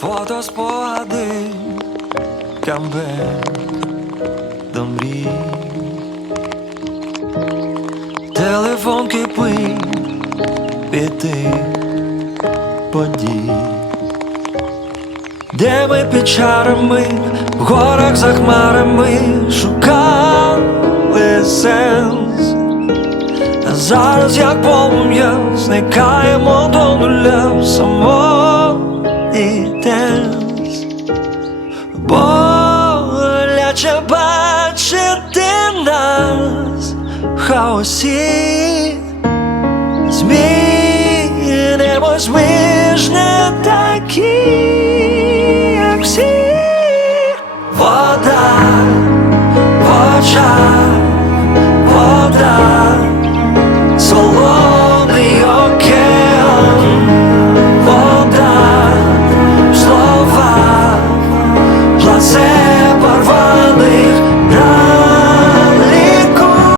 Фотоспогади камбе до мрій. Телефон кипить від тих подій, де ми під чарами, в горах за хмарами шукали сенс? Зараз як полум'я зникаємо до нуля само і тез. Боляче бачити нас в хаосі. Змінимось